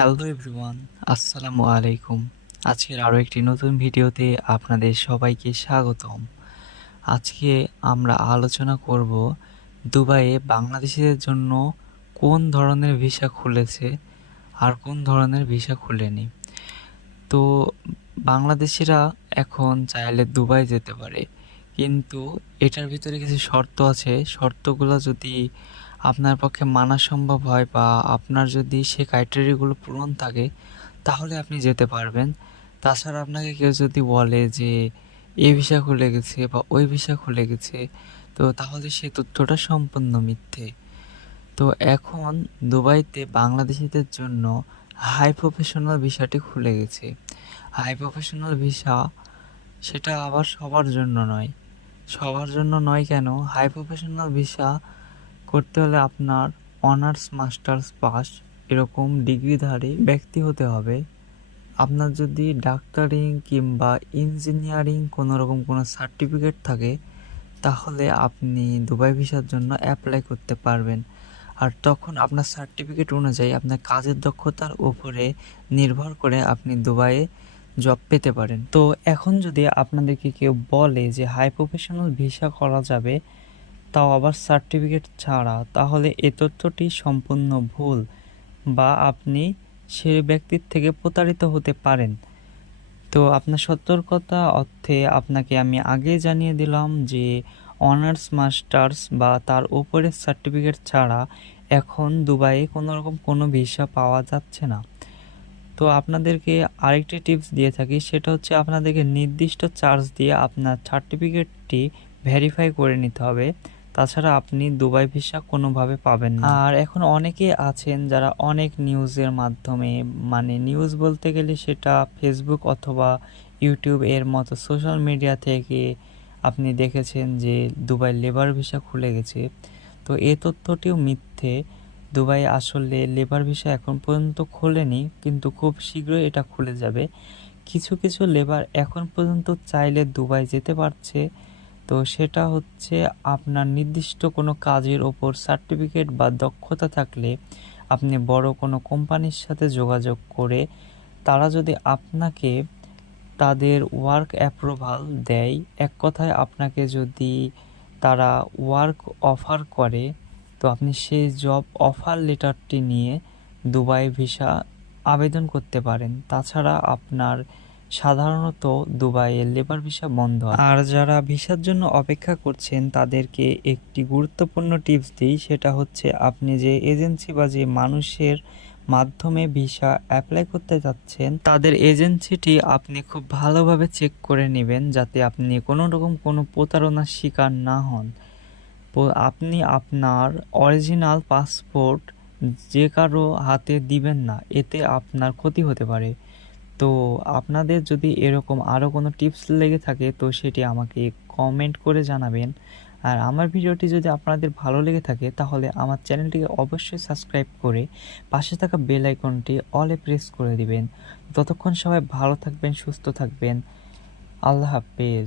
Hello everyone আসসালামু আলাইকুম আজকের আরও একটি নতুন ভিডিওতে আপনাদের সবাইকে স্বাগতম। আজকে আমরা আলোচনা করব দুবাইয়ে বাংলাদেশিদের জন্য কোন ধরনের ভিসা খুলেছে আর কোন ধরনের ভিসা খুলেনি। তো বাংলাদেশিরা এখন চাইলে দুবাই যেতে পারে, কিন্তু এটার ভিতরে কিছু শর্ত আছে। শর্তগুলো যদি আপনার পক্ষে মানা সম্ভব হয় বা আপনার যদি সে ক্রাইটেরিয়াগুলো পূরণ থাকে, তাহলে আপনি যেতে পারবেন। তাছাড়া আপনাকে কেউ যদি বলে যে এই ভিসা খুলে গেছে বা ওই ভিসা খুলে গেছে, তো তাহলে সে তথ্যটা সম্পূর্ণ মিথ্যে। তো এখন দুবাইতে বাংলাদেশিদের জন্য হাই প্রফেশনাল ভিসাটি খুলে গেছে। হাই প্রফেশনাল ভিসা সেটা আবার সবার জন্য নয়। সবার জন্য নয় কেন? হাই প্রফেশনাল ভিসা করতে হলে আপনার অনার্স মাস্টার্স পাস এরকম ডিগ্রিধারী ব্যক্তি হতে হবে। আপনার যদি ডাক্তারিং কিংবা ইঞ্জিনিয়ারিং কোনো রকম কোনো সার্টিফিকেট থাকে, তাহলে আপনি দুবাই ভিসার জন্য অ্যাপ্লাই করতে পারবেন। আর তখন আপনার সার্টিফিকেট অনুযায়ী আপনার কাজের দক্ষতার উপরে নির্ভর করে আপনি দুবাইয়ে জব পেতে পারেন। তো এখন যদি আপনাদেরকে কেউ বলে যে হাই প্রফেশনাল ভিসা করা যাবে তাও আবার সার্টিফিকেট ছাড়া, তাহলে এ তথ্যটি সম্পূর্ণ ভুল বা আপনি সে ব্যক্তির থেকে প্রতারিত হতে পারেন। তো আপনার সতর্কতা অর্থে আপনাকে আমি আগে জানিয়ে দিলাম যে অনার্স, মাস্টার্স বা তার উপরের সার্টিফিকেট ছাড়া এখন দুবাইয়ে কোনো রকম কোনো ভিসা পাওয়া যাচ্ছে না। তো আপনাদেরকে আরেকটি টিপস দিয়ে থাকি, সেটা হচ্ছে আপনাদেরকে নির্দিষ্ট চার্জ দিয়ে আপনার সার্টিফিকেটটি ভেরিফাই করে নিতে হবে। তাছাড়া আপনি দুবাই ভিসা কোনোভাবে পাবেন না। আর এখন অনেকে আছেন যারা অনেক নিউজের মাধ্যমে মানে নিউজ বলতে গেলে সেটা ফেসবুক অথবা ইউটিউব এর মতো সোশ্যাল মিডিয়া থেকে আপনি দেখেছেন যে দুবাই লেবার ভিসা খুলে গেছে। তো এ তথ্যটিও মিথ্যে। দুবাই আসলে লেবার ভিসা এখন পর্যন্ত খোলেনি, কিন্তু খুব শীঘ্রই এটা খুলে যাবে। কিছু কিছু লেবার এখন পর্যন্ত চাইলে দুবাই যেতে পারছে। তো সেটা হচ্ছে আপনার নির্দিষ্ট কোনো কাজের ওপর সার্টিফিকেট বা দক্ষতা থাকলে আপনি বড় কোনো কোম্পানির সাথে যোগাযোগ করে তারা যদি আপনাকে তাদের ওয়ার্ক অ্যাপ্রুভাল দেয়, এক কথায় আপনাকে যদি তারা ওয়ার্ক অফার করে, তো আপনি সেই জব অফার লেটারটি নিয়ে দুবাই ভিসা আবেদন করতে পারেন। তাছাড়া আপনার সাধারণত দুবাইয়ে লেবার ভিসা বন্ধ আর যারা ভিসার জন্য অপেক্ষা করছেন, তাদেরকে একটি গুরুত্বপূর্ণ টিপস দিই, সেটা হচ্ছে আপনি যে এজেন্সি বা যে মানুষের মাধ্যমে ভিসা অ্যাপ্লাই করতে যাচ্ছেন, তাদের এজেন্সিটি আপনি খুব ভালোভাবে চেক করে নেবেন যাতে আপনি কোনো রকম কোনো প্রতারণার শিকার না হন। আপনি আপনার অরিজিনাল পাসপোর্ট যে কারও হাতে দিবেন না, এতে আপনার ক্ষতি হতে পারে। তো আপনাদের যদি এরকম আরও কোনো টিপস লেগে থাকে, তো সেটি আমাকে কমেন্ট করে জানাবেন। আর আমার ভিডিওটি যদি আপনাদের ভালো লেগে থাকে, তাহলে আমার চ্যানেলটিকে অবশ্যই সাবস্ক্রাইব করে পাশে থাকা বেল আইকনটি অলে প্রেস করে দিবেন। ততক্ষণ সবাই ভালো থাকবেন, সুস্থ থাকবেন। আল্লাহ হাফেজ।